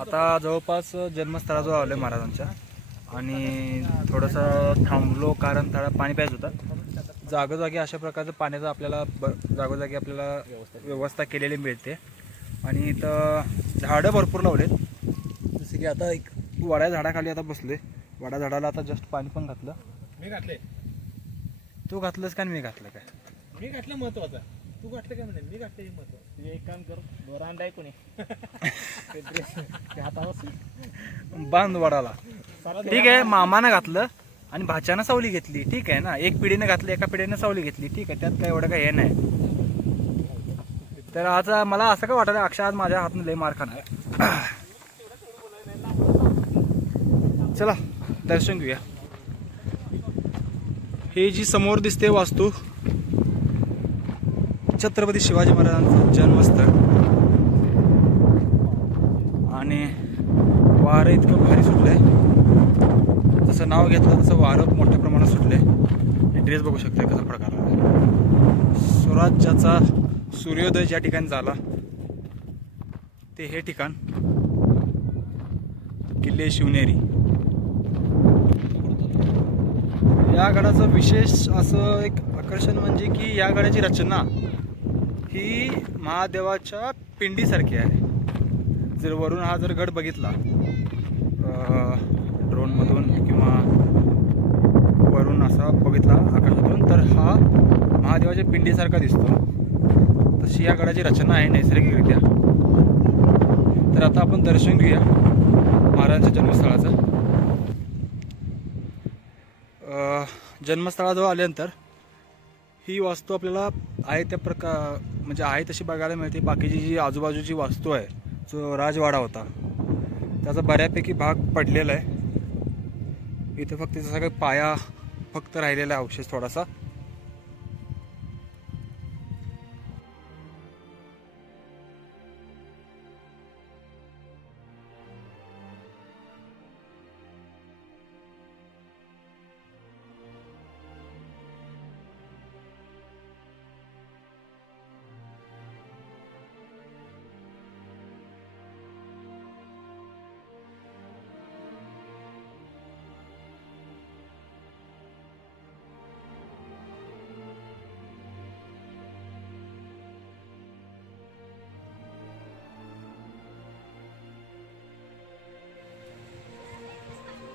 आता जवळपास जन्मस्थळाजवळ आलो महाराजांच्या. आणि थोडंसं थांबलो कारण थोडा पाणी प्यायचं होतं. जागोजागी अशा प्रकारचं पाण्याचं आपल्याला ब जागोजागी आपल्याला व्यवस्था केलेली मिळते. आणि इथं झाडं भरपूर लावलेत. जसे की आता एक वड्या झाडाखाली आता बसले वड्या झाडाला आता जस्ट पाणी पण घातलं. मी घातले तू घातलंस का मी घातलं काय? मी घातलं महत्वाचं. तू घातलं काय म्हणेल मी हे तुझे एक काम कर दोरा अंडा आहे कोणी. ते ड्रेस ते हातावर बांध वडाला. ठीक आहे मामानं घातलं आणि भाच्यानं सावली घेतली. ठीक आहे ना? एक पिढीनं घातली एका पिढीनं सावली घेतली. ठीक आहे त्यात काय एवढं काय हे नाही. तर आज मला असं काय वाटलं अक्षय आज माझ्या हातून लय मार खाणार. चला दर्शन घेऊया. हे जी समोर दिसते वास्तू छत्रपती शिवाजी महाराजांचं जन्मस्थळ. आणि वारं इतकं भारी सुटलंय. जसं नाव घेतलं तसं वारं मोठ्या प्रमाणात सुटलंय. ड्रेस बघू शकता कसा प्रकार स्वराज्याचा सूर्योदय ज्या ठिकाणी झाला ते हे ठिकाण. किल्ले शिवनेरी. या गडाचं विशेष असं एक आकर्षण म्हणजे की या गडाची रचना ही महादेवाच्या पिंडीसारखी आहे. जर वरून हा जर गड बघितला ड्रोनमधून किंवा वरून असा बघितला आकाशातून तर हा महादेवाच्या पिंडीसारखा दिसतो. तशी या गडाची रचना आहे नैसर्गिकरित्या. तर आता आपण दर्शन घेऊया महाराजांच्या जन्मस्थळाचं. जन्मस्थळाजवळ आल्यानंतर ही वास्तू आपल्याला आहे त्या प्रका म्हणजे आहे तशी बघायला मिळते. बाकीची जी आजूबाजूची वास्तू आहे जो राजवाडा होता त्याचा बऱ्यापैकी भाग पडलेला आहे. इथे फक्त त्याचा काही पाया फक्त राहिलेला आहे अवशेष थोडासा.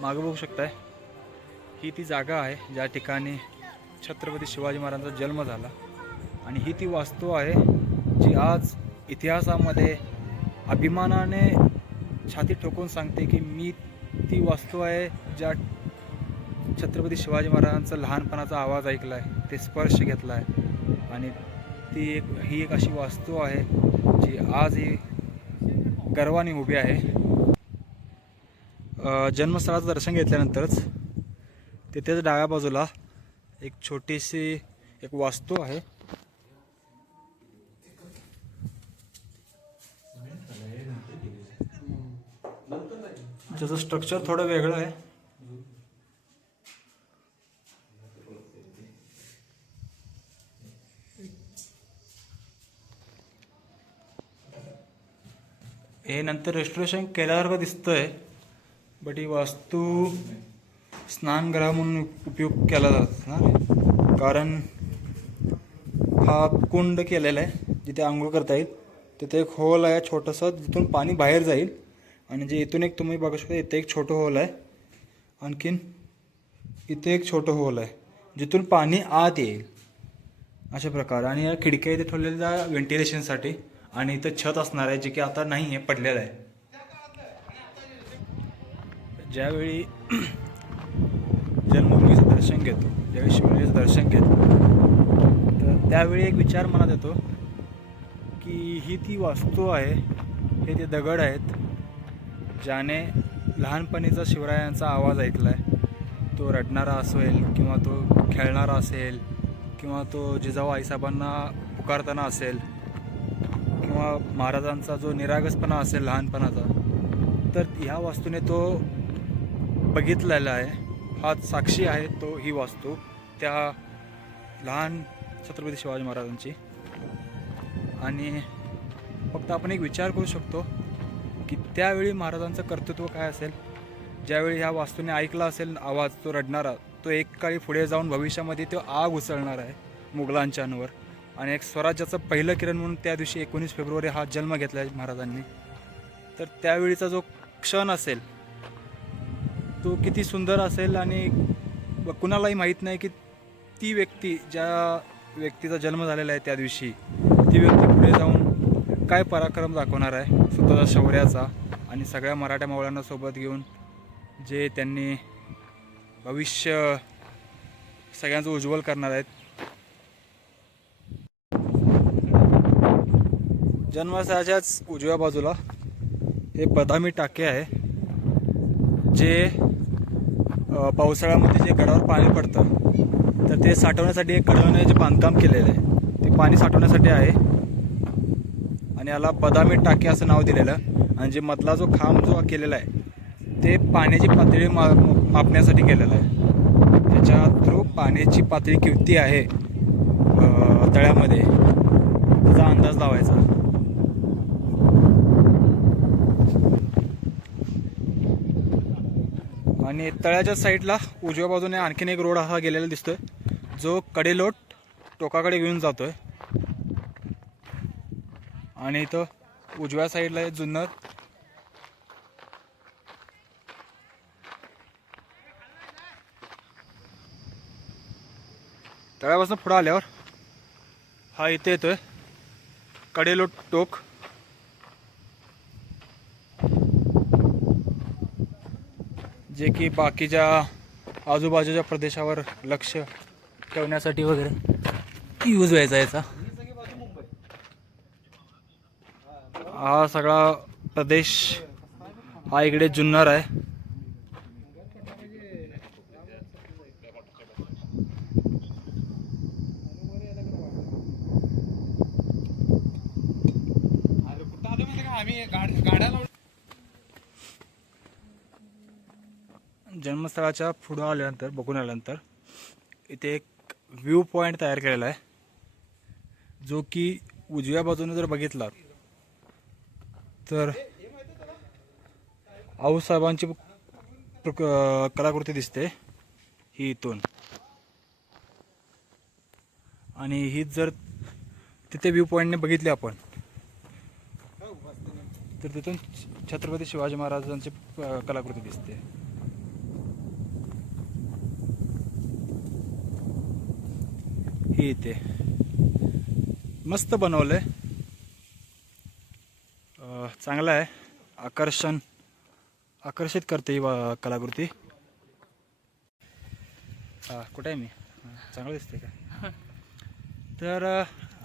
मागं बघू शकताय. ही ती जागा आहे ज्या ठिकाणी छत्रपती शिवाजी महाराजांचा जन्म झाला. आणि ही ती वास्तू आहे जी आज इतिहासामध्ये अभिमानाने छाती ठोकून सांगते की मी ती वास्तू आहे ज्या छत्रपती शिवाजी महाराजांचा लहानपणाचा आवाज ऐकला आहे ते स्पर्श घेतला आहे आणि ती एक ही एक अशी वास्तू आहे जी आज ही गर्वाने उभी आहे. जन्मस्थळाचं दर्शन घेतल्यानंतरच तिथेच डाव्या बाजूला एक छोटीशी एक वास्तू आहे. त्याचं स्ट्रक्चर थोडं वेगळं आहे. हे नंतर रेस्टोरेशन केल्यासारखं दिसतंय. बट ही वास्तू स्नानगृह म्हणून उपयोग केला जातो ना कारण हा कुंड केलेला आहे जिथे आंघोळ करता येईल तिथे एक होल आहे छोटंसं जिथून पाणी बाहेर जाईल. आणि जे इथून एक तुम्ही बघू शकता इथे एक छोटं होल आहे. आणखीन इथे एक छोटं होल आहे जिथून पाणी आत येईल. अशा प्रकारे. आणि या खिडक्या इथे ठेवलेल्या व्हेंटिलेशनसाठी आणि इथं छत असणार आहे जे की आता नाही आहे पडलेलं आहे. ज्यावेळी जन्मभूमीचं दर्शन घेतो ज्यावेळी शिवनेरीचं दर्शन घेतो तर त्यावेळी एक विचार मनात येतो की ही ती वास्तू आहे हे ते दगड आहेत ज्याने लहानपणीचा शिवरायांचा आवाज ऐकला आहे तो रडणारा असेल किंवा तो खेळणारा असेल किंवा तो जिजाऊ आईसाहेबांना पुकारताना असेल किंवा महाराजांचा जो निरागसपणा असेल लहानपणाचा तर ह्या वास्तूने तो बघितलेला आहे. हा साक्षी आहे तो ही वास्तू. त्या लहान छत्रपती शिवाजी महाराजांची. आणि फक्त आपण एक विचार करू शकतो की त्यावेळी महाराजांचं कर्तृत्व काय असेल? ज्यावेळी ह्या वास्तूने ऐकला असेल आवाज तो रडणारा तो एक काळी पुढे जाऊन भविष्यामध्ये तो आग उसळणार आहे मुघलांच्या आणि एक स्वराज्याचं पहिलं किरण म्हणून त्या दिवशी एकोणीस फेब्रुवारी हा जन्म घेतला आहे महाराजांनी. तर त्यावेळीचा जो क्षण असेल तो किती सुंदर असेल आणि कुणालाही माहीत नाही की ती व्यक्ती ज्या व्यक्तीचा जन्म झालेला आहे त्या दिवशी ती व्यक्ती पुढे जाऊन काय पराक्रम दाखवणार आहे स्वतःचा शौर्याचा आणि सगळ्या मराठ्या मावळ्यांना सोबत घेऊन जे त्यांनी भविष्य सगळ्यांचं उज्ज्वल करणार आहेत. जन्मस्थळाच्याच उजव्या बाजूला हे बदामी टाके आहे जे पावसाळ्यामध्ये जे गडावर पाणी पडतं तर ते साठवण्यासाठी एक कडवणे जे बांधकाम केलेलं आहे ते पाणी साठवण्यासाठी आहे. आणि याला बदामी टाके असं नाव दिलेलं आणि जे मधला जो खांब जो केलेला आहे ते पाण्याची पातळी मा मापण्यासाठी केलेलं आहे. त्याच्या थ्रू पाण्याची पातळी किती आहे तळ्यामध्ये त्याचा अंदाज लावायचा. आणि तळ्याच्या साईडला उजव्या बाजूने आणखीन एक रोड हा गेलेला दिसतोय. जो कडेलोट टोकाकडे घेऊन जातोय. आणि इथं उजव्या साईडला आहे जुन्नर. तळ्यापासून पुढं आल्यावर हा इथे येतोय. कडेलोट टोक. जे की बाकीच्या आजूबाजूच्या प्रदेशावर लक्ष ठेवण्यासाठी वगैरे यूज व्हायचा याचा. हा सगळा प्रदेश हा इकडे जुन्नर आहे. का आम्ही गाड्या जन्मस्थळाच्या पुढं आल्यानंतर बघून आल्यानंतर इथे एक व्ह्यू पॉईंट तयार केलेला आहे जो की उजव्या बाजूने जर बघितला तर आऊसाहेबांची कलाकृती दिसते ही इथून. आणि ही जर तिथे व्ह्यू पॉईंटने बघितली आपण तर तिथून छत्रपती शिवाजी महाराजांची कलाकृती दिसते. ही इथे. मस्त बनवलं आहे चांगलं आहे. आकर्षण आकर्षित करते ही कलाकृती. कुठे आहे मी? चांगलं दिसते का? तर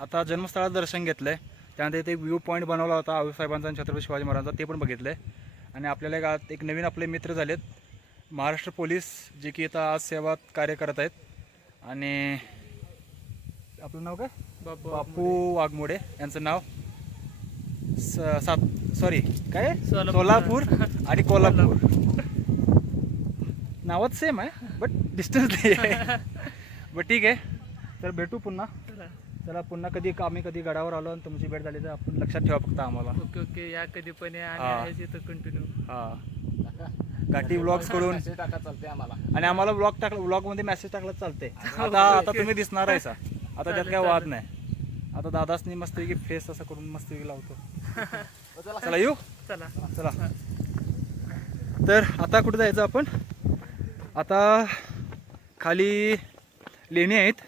आता जन्मस्थळाचं दर्शन घेतलं आहे त्यानंतर इथे व्ह्यू पॉईंट बनवला होता. आऊसाहेबांचा आणि छत्रपती शिवाजी महाराजांचा. ते पण बघितलं आहे आणि आपल्याला एक एक नवीन आपले मित्र झालेत. महाराष्ट्र पोलीस जे की आता आज सेवा कार्य करत आहेत. आणि आपलं नाव काय? बापू वाघमोडे. यांचं नाव? स- सात सॉरी काय? सोलापूर. आणि कोल्हापूर. नावच सेम आहे बट डिस्टन्स नाही आहे. बट ठीक आहे. तर भेटू पुन्हा. चला. पुन्हा कधी आम्ही कधी गडावर आलो आणि तुमची भेट झाली तर आपण लक्षात ठेवा फक्त आम्हाला. Okay okay. या कधी पण कंटिन्यू हा. घाटी ब्लॉग्सकडून मेसेज टाका चालते आम्हाला. आणि आम्हाला ब्लॉग टाकला ब्लॉगमध्ये मेसेज टाकला चालते आता आता तुम्ही दिसणार आहे सा आता त्यात काय वाद नाही. आता दादासनी मस्तपैकी फेस असं करून मस्तपैकी लावतो. चला. येऊ? चला. चला. तर आता कुठे जायचं आपण? आता खाली लेणी आहेत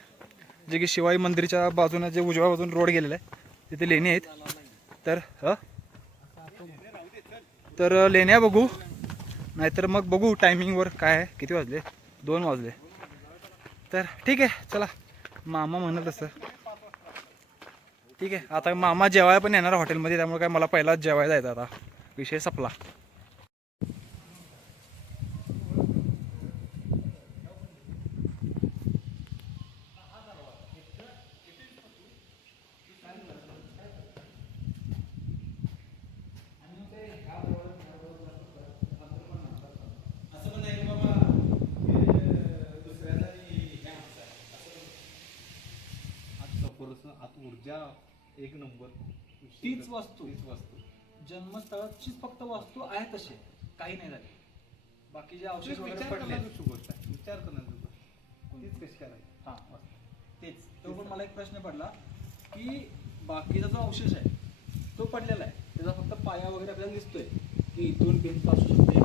जे की शिवाई मंदिरच्या बाजूने जे उजव्या बाजूने रोड गेलेला आहे तिथे लेणी आहेत. तर ह? तर लेण्या बघू. नाहीतर मग बघू टायमिंगवर काय आहे. किती वाजले? दोन वाजले. तर ठीक आहे चला. मामा म्हणत तसं ठीक आहे आता मामा जेवायला पण येणार हॉटेलमध्ये त्यामुळे काय मला पहिलाच जेवायला जायचं आता. विषय सपला. ऊर्जा एक नंबर तीच वस्तू. तीच वस्तू. जन्मस्थळाचीच फक्त वस्तू आहे तशी काही नाही झाली. तेच वगैरे विचार पडले. गोष्ट आहे विचार आहे. तीच कशी करायची हा तेच. तो पण मला एक प्रश्न पडला की बाकीचा जो अवशेष आहे तो पडलेला आहे. त्याचा फक्त पाया वगैरे आपल्याला दिसतोय. की इथून भिंत असू शकते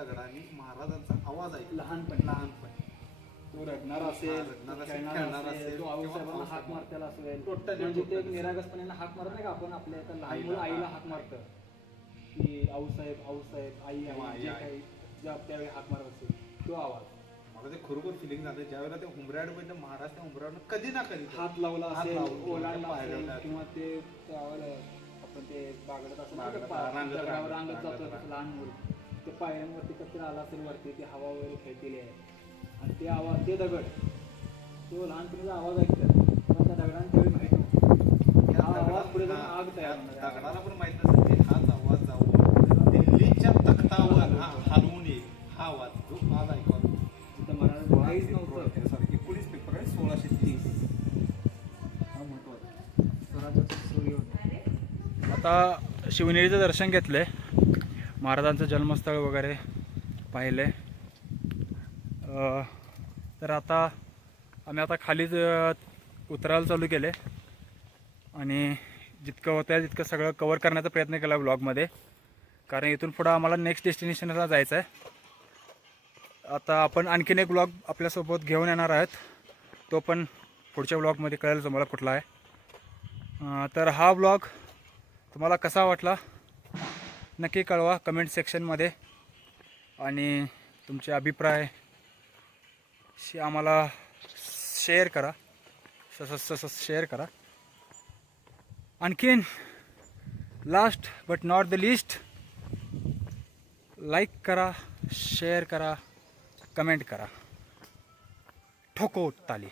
त्या दगडाने महाराजांचा आवाज ऐकला लहानपणी लहानपणी तो रडणार असेल रडणार असेल, खेळणार असेल तो आऊसाहेबांना हाक मारतेला असेल Totally, म्हणजे ते. निरागसपणे हाक मारत नाही का आपण आपल्या इथं लहान मुलं आईला. हाक मारतं की आऊसाहेब आऊसाहेब आई आई जे. काही ज्या त्यावेळी हाक मारत असेल तो आवाज मला ते खरोखर फिलिंग झालं ज्यावेळेला ते उमराड म्हणजे महाराज त्या उमराडनं कधी ना कधी हात लावला असेल ओलांडला असेल. किंवा ते त्यावर आपण ते बागडत पा- रांगत, जातो. लहान मुलं ते पायऱ्यांवरती कसं आला असेल वरती ते हवा वगैरे खेळतेली आहे आणि ते आवाज ते दगड. तो लहानपणीचा आवाज ऐकतात पण त्या दगडांना त्यावेळी माहीत नव्हतं. त्या हा आवाज पुढे जाऊन हा, आग तयार आहे. दगडाला पण माहीत नसेल की हाच आवाज जाऊन दिल्लीच्या तख्तावर हा हलवून येईल हा आवाज जो आज ऐकवा तिथं मराठी काहीच नव्हतं. सॉरी एकोणीस फेब्रुवारी सोळाशे तीस. हा महत्त्वाचा. स्वराज्याचा सूर्य होता. आता शिवनेरीचं दर्शन घेतलंय. महाराजांचं जन्मस्थळ वगैरे पाहिले तर आता आम्ही आता खालीच उतरायला चालू केले आणि जितकं होतं आहे तितकं सगळं कवर करण्याचा प्रयत्न केला ब्लॉगमध्ये कारण इथून पुढं आम्हाला नेक्स्ट डेस्टिनेशनला जायचं आहे आता आपण आणखीन एक ब्लॉग आपल्यासोबत घेऊन येणार आहोत. तो पण पुढच्या ब्लॉगमध्ये कळेल तुम्हाला कुठला आहे. तर हा ब्लॉग तुम्हाला कसा वाटला? नक्की कळवा कमेंट सेक्शनमध्ये आणि तुमचे अभिप्राय शी आम्हाला शेअर करा. सस सस शेअर करा. आणखीन last but not the least like करा शेअर करा कमेंट करा. ठोको ताली.